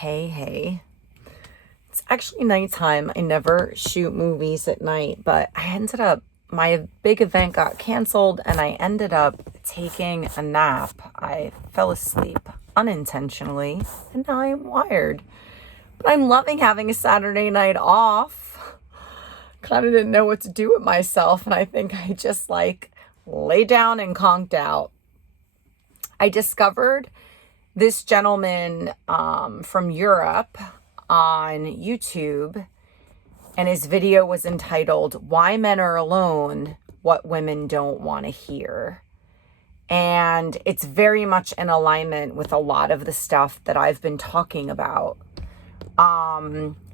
Hey. It's actually nighttime. I never shoot movies at night, but my big event got canceled and I ended up taking a nap. I fell asleep unintentionally and now I'm wired. But I'm loving having a Saturday night off. Kind of didn't know what to do with myself and I think I just lay down and conked out. I discovered this gentleman from Europe on YouTube, and his video was entitled "Why Men Are Alone, What Women Don't Want to Hear." And it's very much in alignment with a lot of the stuff that I've been talking about.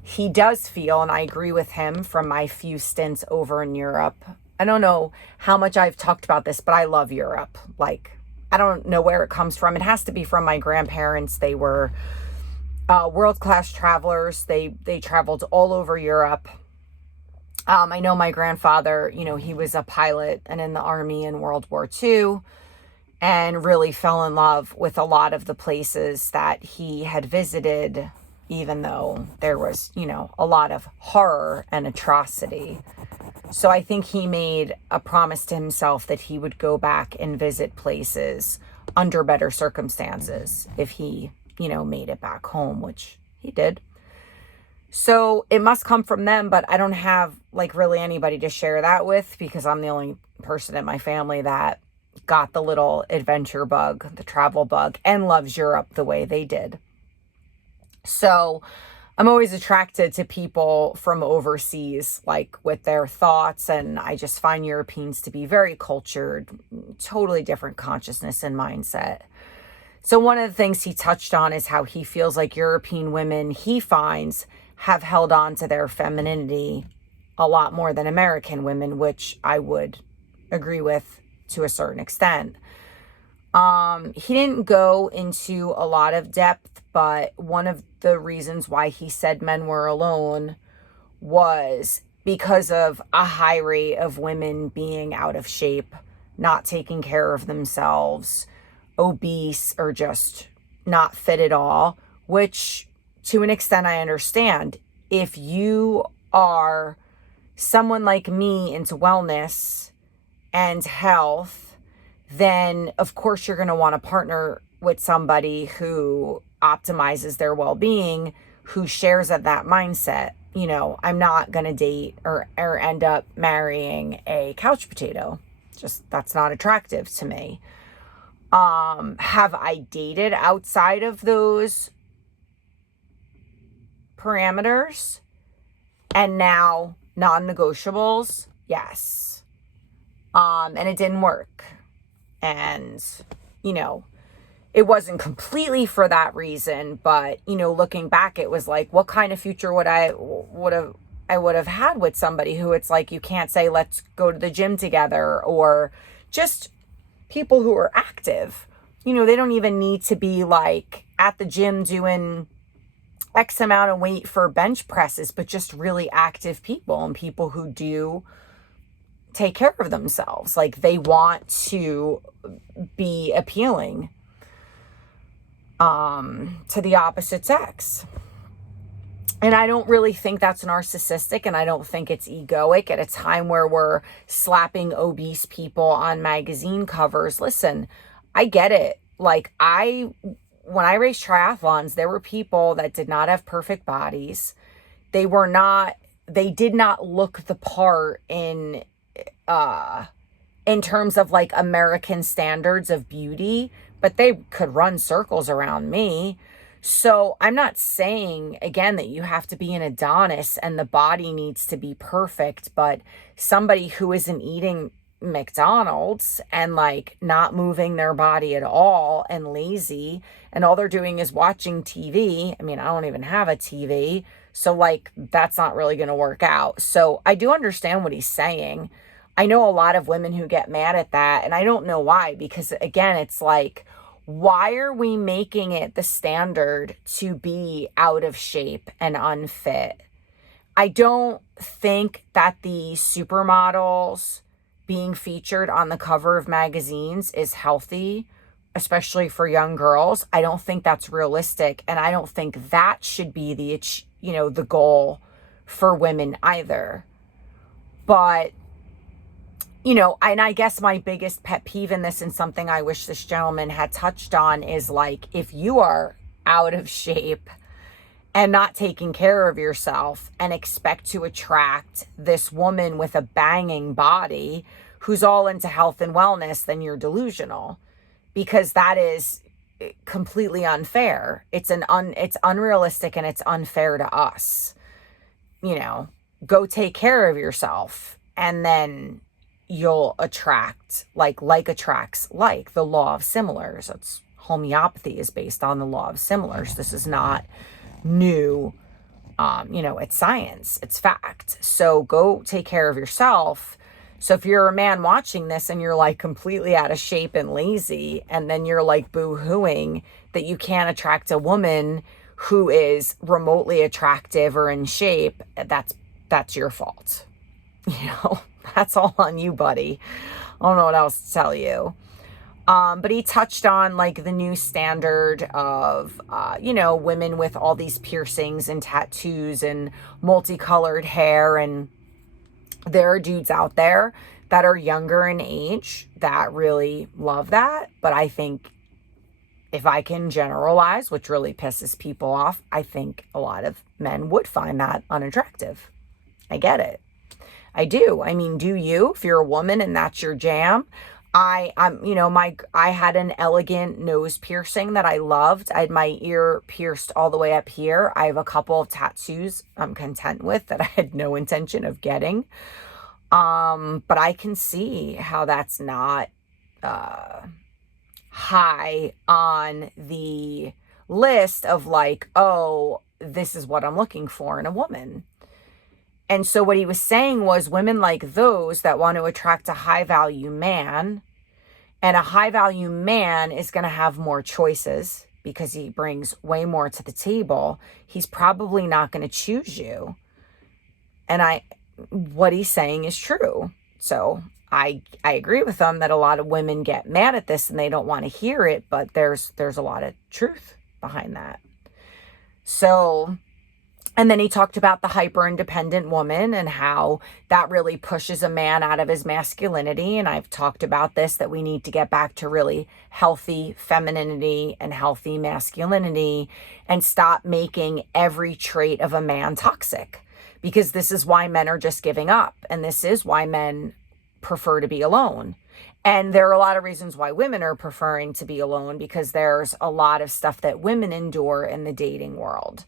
He does feel, and I agree with him from my few stints over in Europe. I don't know how much I've talked about this, but I love Europe. I don't know where it comes from. It has to be from my grandparents. They were world-class travelers. They traveled all over Europe. I know my grandfather, he was a pilot and in the Army in World War II and really fell in love with a lot of the places that he had visited, even though there was, a lot of horror and atrocity. So I think he made a promise to himself that he would go back and visit places under better circumstances if he, made it back home, which he did. So it must come from them, but I don't have really anybody to share that with because I'm the only person in my family that got the little adventure bug, the travel bug, and loves Europe the way they did. So I'm always attracted to people from overseas, with their thoughts, and I just find Europeans to be very cultured, totally different consciousness and mindset. So one of the things he touched on is how he feels like European women, he finds, have held on to their femininity a lot more than American women, which I would agree with to a certain extent. He didn't go into a lot of depth, but one of the reasons why he said men were alone was because of a high rate of women being out of shape, not taking care of themselves, obese, or just not fit at all, which to an extent I understand. If you are someone like me into wellness and health, then of course you're going to want to partner with somebody who optimizes their well-being, who shares that mindset. I'm not going to date or end up marrying a couch potato. Just, that's not attractive to me. Have I dated outside of those parameters and now non-negotiables? Yes. And it didn't work. And, it wasn't completely for that reason, but, looking back, it was what kind of future would I would have had with somebody who it's you can't say, let's go to the gym together, or just people who are active. They don't even need to be at the gym doing X amount of weight for bench presses, but just really active people and people who do take care of themselves. They want to be appealing to the opposite sex. And I don't really think that's narcissistic, and I don't think it's egoic at a time where we're slapping obese people on magazine covers. Listen, I get it. When I raced triathlons, there were people that did not have perfect bodies. They did not look the part in terms of American standards of beauty, but they could run circles around me. So I'm not saying, again, that you have to be an Adonis and the body needs to be perfect, but somebody who isn't eating McDonald's and not moving their body at all and lazy, and all they're doing is watching TV. I mean, I don't even have a TV. So that's not really going to work out. So I do understand what he's saying. I know a lot of women who get mad at that, and I don't know why, because again, it's why are we making it the standard to be out of shape and unfit? I don't think that the supermodels being featured on the cover of magazines is healthy especially for young girls. I don't think that's realistic. And I don't think that should be the goal for women either. But, and I guess my biggest pet peeve in this, and something I wish this gentleman had touched on, is like, if you are out of shape and not taking care of yourself and expect to attract this woman with a banging body who's all into health and wellness, then you're delusional, because that is completely unfair. It's unrealistic, and it's unfair to us. Go take care of yourself, and then you'll attract, like attracts like. The law of similars. It's homeopathy is based on the law of similars. This is not new. It's science, it's fact. So go take care of yourself. So if you're a man watching this and you're like completely out of shape and lazy, and then you're like boo-hooing that you can't attract a woman who is remotely attractive or in shape, that's your fault. That's all on you, buddy. I don't know what else to tell you. But he touched on like the new standard of, women with all these piercings and tattoos and multicolored hair. And there are dudes out there that are younger in age that really love that. But I think, if I can generalize, which really pisses people off, I think a lot of men would find that unattractive. I get it. I do. I mean, do you? If you're a woman and that's your jam. I had an elegant nose piercing that I loved. I had my ear pierced all the way up here. I have a couple of tattoos I'm content with that I had no intention of getting. But I can see how that's not high on the list of like, oh, this is what I'm looking for in a woman. And so what he was saying was, women like those that want to attract a high value man, and a high value man is going to have more choices because he brings way more to the table. He's probably not going to choose you. And what he's saying is true. So I agree with him that a lot of women get mad at this and they don't want to hear it, but there's a lot of truth behind that. So, and then he talked about the hyper independent woman and how that really pushes a man out of his masculinity. And I've talked about this, that we need to get back to really healthy femininity and healthy masculinity and stop making every trait of a man toxic, because this is why men are just giving up. And this is why men prefer to be alone. And there are a lot of reasons why women are preferring to be alone, because there's a lot of stuff that women endure in the dating world.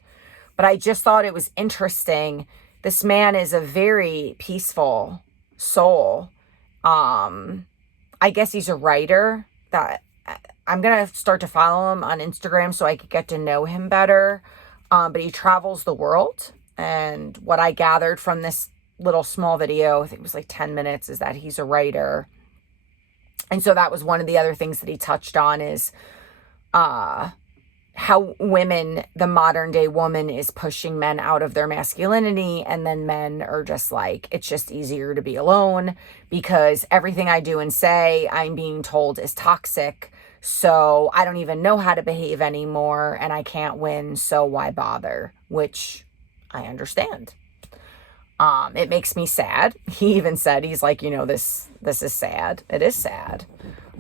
But I just thought it was interesting. This man is a very peaceful soul. I guess he's a writer. That I'm going to start to follow him on Instagram so I could get to know him better. But he travels the world. And what I gathered from this little small video, I think it was like 10 minutes, is that he's a writer. And so that was one of the other things that he touched on, is how women, the modern day woman, is pushing men out of their masculinity. And then men are just like, it's just easier to be alone because everything I do and say, I'm being told is toxic. So I don't even know how to behave anymore and I can't win. So why bother? Which I understand. It makes me sad. He even said, he's like, this is sad. It is sad,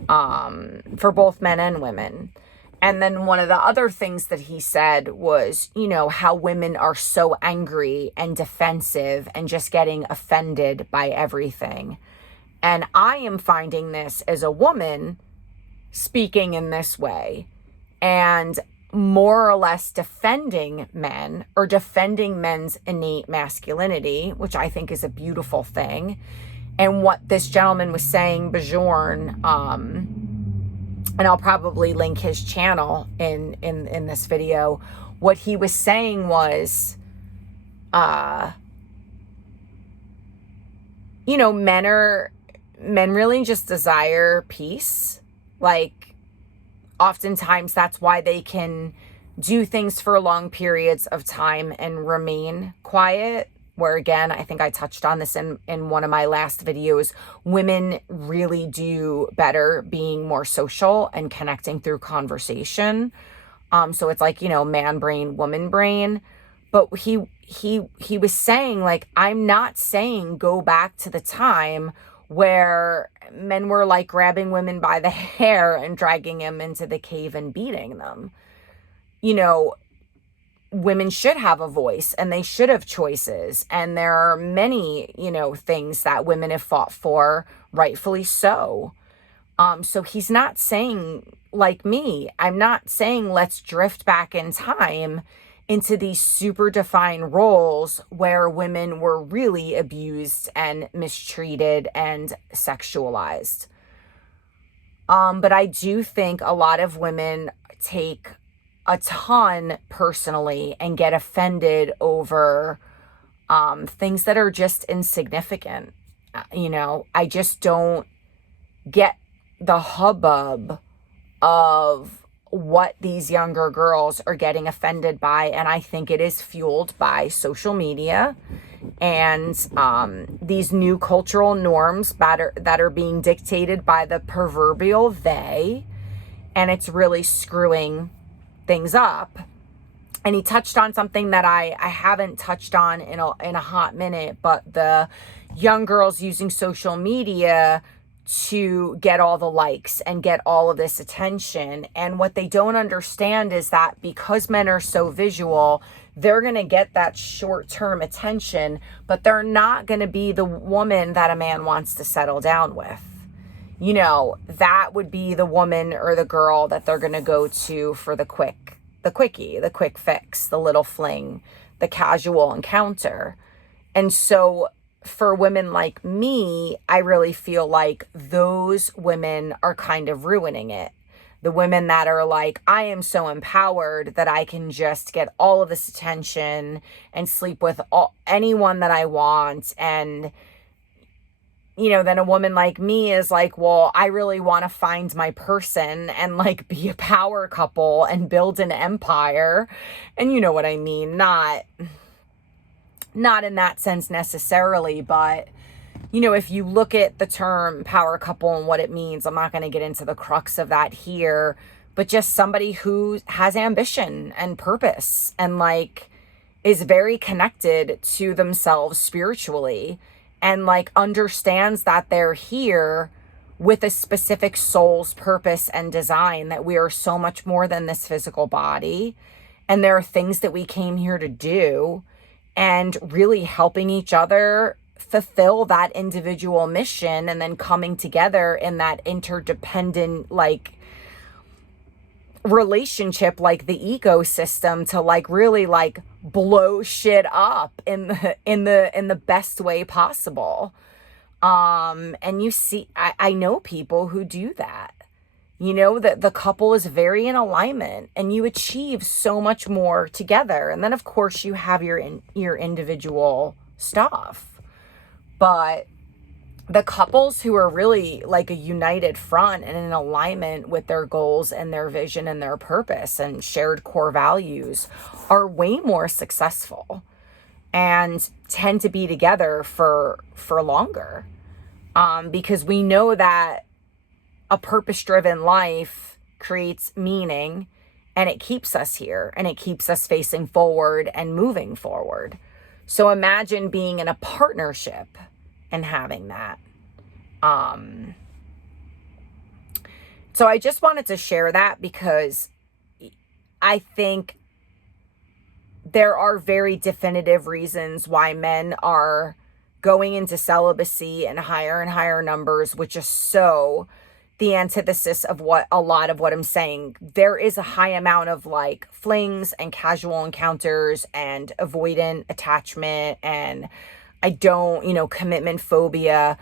for both men and women. And then one of the other things that he said was, how women are so angry and defensive and just getting offended by everything. And I am finding this as a woman speaking in this way and more or less defending men, or defending men's innate masculinity, which I think is a beautiful thing. And what this gentleman was saying, Bjorn, and I'll probably link his channel in this video. What he was saying was, men really just desire peace. Like, oftentimes that's why they can do things for long periods of time and remain quiet. where, again, I think I touched on this in one of my last videos. Women really do better being more social and connecting through conversation. So it's like, man brain, woman brain. But he was saying, like, I'm not saying go back to the time where men were like grabbing women by the hair and dragging them into the cave and beating them. Women should have a voice and they should have choices. And there are many, things that women have fought for, rightfully so. So he's not saying, like me, I'm not saying let's drift back in time into these super defined roles where women were really abused and mistreated and sexualized. But I do think a lot of women take a ton personally and get offended over things that are just insignificant. I just don't get the hubbub of what these younger girls are getting offended by. And I think it is fueled by social media and these new cultural norms that are being dictated by the proverbial they. And it's really screwing things up. And he touched on something that I haven't touched on in a hot minute, but the young girls using social media to get all the likes and get all of this attention. And what they don't understand is that because men are so visual, they're going to get that short-term attention, but they're not going to be the woman that a man wants to settle down with. That would be the woman or the girl that they're going to go to for the quickie, the quick fix, the little fling, the casual encounter. And so for women like me, I really feel like those women are kind of ruining it. The women that are like, I am so empowered that I can just get all of this attention and sleep with anyone that I want. And, then a woman like me is like, well, I really want to find my person and like be a power couple and build an empire. And you know what I mean? Not in that sense necessarily, but if you look at the term power couple and what it means, I'm not going to get into the crux of that here, but just somebody who has ambition and purpose and like is very connected to themselves spiritually and like understands that they're here with a specific soul's purpose and design, that we are so much more than this physical body. And there are things that we came here to do, and really helping each other fulfill that individual mission, and then coming together in that interdependent like relationship, like the ecosystem, to like really like blow shit up in the best way possible. And you see, I know people who do that. That the couple is very in alignment and you achieve so much more together. And then of course you have your individual stuff, but the couples who are really like a united front and in alignment with their goals and their vision and their purpose and shared core values are way more successful and tend to be together for longer. Because we know that a purpose-driven life creates meaning, and it keeps us here and it keeps us facing forward and moving forward. So imagine being in a partnership and having that. So I just wanted to share that because I think there are very definitive reasons why men are going into celibacy in higher and higher numbers, which is so the antithesis of what a lot of what I'm saying. There is a high amount of like flings and casual encounters and avoidant attachment and commitment phobia.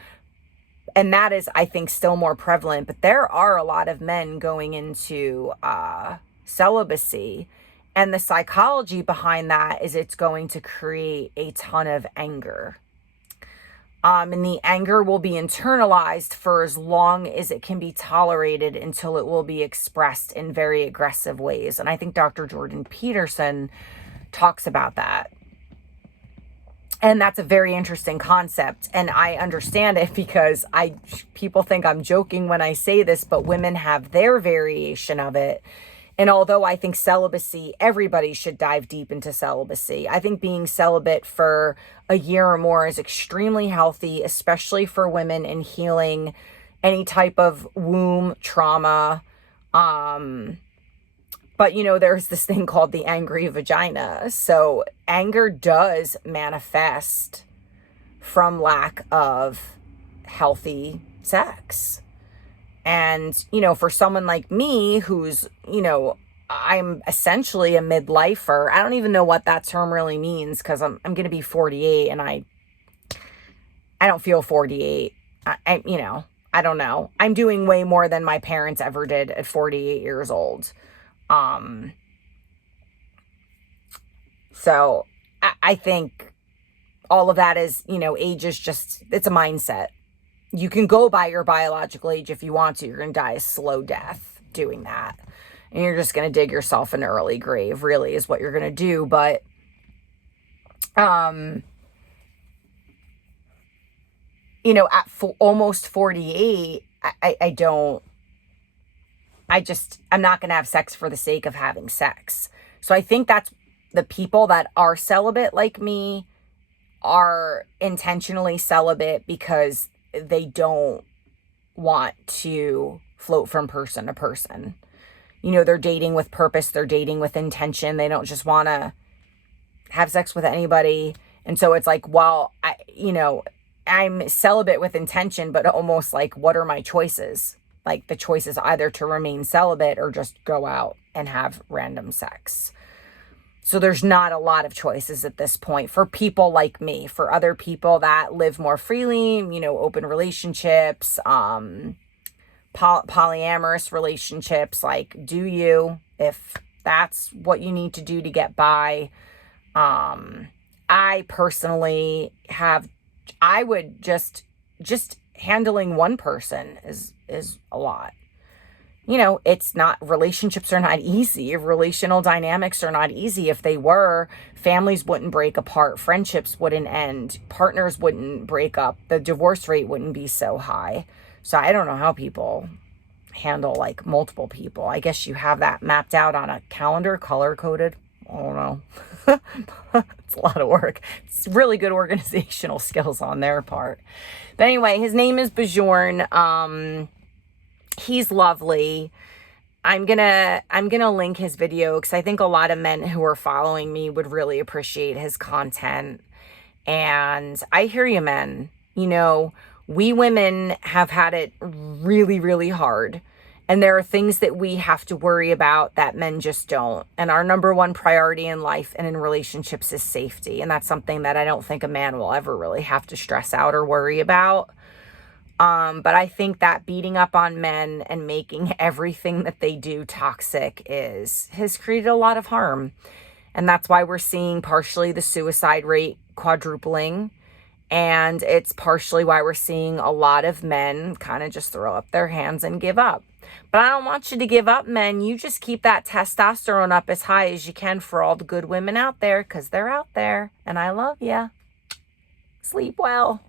And that is, I think, still more prevalent. But there are a lot of men going into celibacy. And the psychology behind that is it's going to create a ton of anger. And the anger will be internalized for as long as it can be tolerated until it will be expressed in very aggressive ways. And I think Dr. Jordan Peterson talks about that. And that's a very interesting concept. And I understand it because people think I'm joking when I say this, but women have their variation of it. And although I think celibacy, everybody should dive deep into celibacy. I think being celibate for a year or more is extremely healthy, especially for women in healing any type of womb trauma. But, there's this thing called the angry vagina. So anger does manifest from lack of healthy sex. And, for someone like me who's, I'm essentially a midlifer. I don't even know what that term really means because I'm going to be 48 and I don't feel 48. I don't know. I'm doing way more than my parents ever did at 48 years old. So I think all of that is, age is just, it's a mindset. You can go by your biological age if you want to. You're going to die a slow death doing that. And you're just going to dig yourself an early grave, really, is what you're going to do. But, at almost 48, I'm not going to have sex for the sake of having sex. So I think that's the people that are celibate like me are intentionally celibate because they don't want to float from person to person. They're dating with purpose. They're dating with intention. They don't just want to have sex with anybody. And so it's like, well, I'm celibate with intention, but almost like, what are my choices? Like the choice is either to remain celibate or just go out and have random sex. So there's not a lot of choices at this point for people like me. For other people that live more freely, open relationships, polyamorous relationships, like, do you, if that's what you need to do to get by. I personally I would just handling one person is a lot. It's not, relationships are not easy. Relational dynamics are not easy. If they were, families wouldn't break apart. Friendships wouldn't end. Partners wouldn't break up. The divorce rate wouldn't be so high. So I don't know how people handle like multiple people. I guess you have that mapped out on a calendar, color coded. I don't know. It's a lot of work. It's really good organizational skills on their part. But anyway, his name is Bjorn. He's lovely. I'm gonna link his video because I think a lot of men who are following me would really appreciate his content. And I hear you, men. We women have had it really, really hard. And there are things that we have to worry about that men just don't. And our number one priority in life and in relationships is safety. And that's something that I don't think a man will ever really have to stress out or worry about. But I think that beating up on men and making everything that they do toxic has created a lot of harm. And that's why we're seeing partially the suicide rate quadrupling. And it's partially why we're seeing a lot of men kind of just throw up their hands and give up. But I don't want you to give up, men. You just keep that testosterone up as high as you can for all the good women out there, because they're out there. And I love ya. Sleep well.